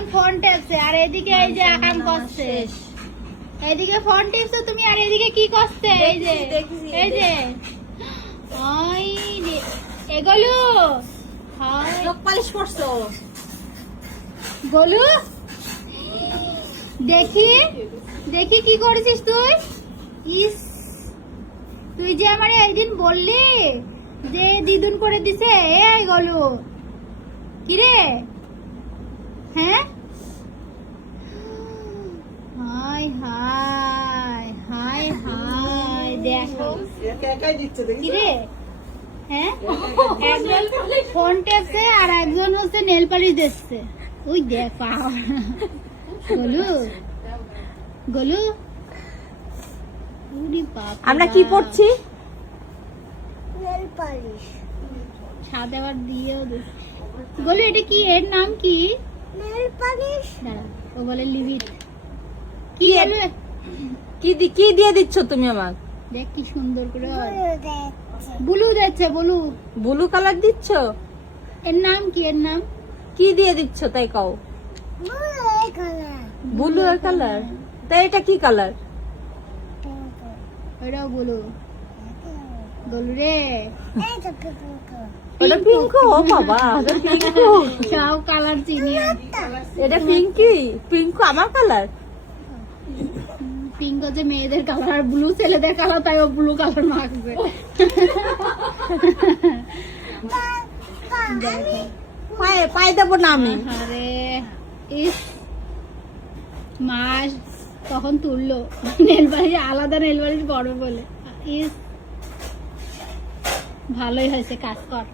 এখন ফোন টেপছে আর এদিকে এই যে আকাম করছে। এইদিকে ফোন টিপছো তুমি আর এদিকে কি করছে? এই যে এই যে ওই এগুলো হাই চোখ পালিশ করছো। গোলু দেখি দেখি কি করেছিস তুই? ইস তুই যে আমারে একদিন বললি যে দিদুন করে দিছে। এই গোলু কি রে? হ্যাঁ হাই হাই হাই হাই দেখো কি রে? হ্যাঁ একজন ফোন টেপছে আর একজন হচ্ছে নেল পালিশ দিচ্ছে। ওই দেখ গোলু গোলু আমরা কি পড়ছি? Nail polish. সাদা আবার দিয়েও দিস। গোলু এটা কি? এর নাম কি? Nail polish. দাঁড়া ও বলে লিভিট। কি বলবে? কি দিয়ে দিচ্ছ তুমি আমার? দেখ কি সুন্দর করে গুলো দেখছে। ব্লু দিচ্ছে ব্লু। ব্লু কালার দিচ্ছ? এর নাম কি? এর নাম কি দিয়ে দিচ্ছ তাই কও? গুলো এখানে। ব্লু এর কালার? তাই এটা কি কালার? ওটাও ব্লু। গোলু রে এই তো পিঙ্ক। এটা পিঙ্ক। ও বাবা এটা পিঙ্ক। সব কালার চিনি। এটা পিঙ্কি? পিঙ্ক আমার কালার? পিঙ্ক হচ্ছে মেয়েদের কালার আর ব্লু ছেলেদের কালার, তাই ও ব্লু কালার মাখবে। দেখো পায়ে দেবো না আমি। আরে ইস মাস কখন তুললো নেল পালিশ, আলাদা নেল পালিশ পরবে বলে। ইস ভালোই হয়েছে, কাজ কর।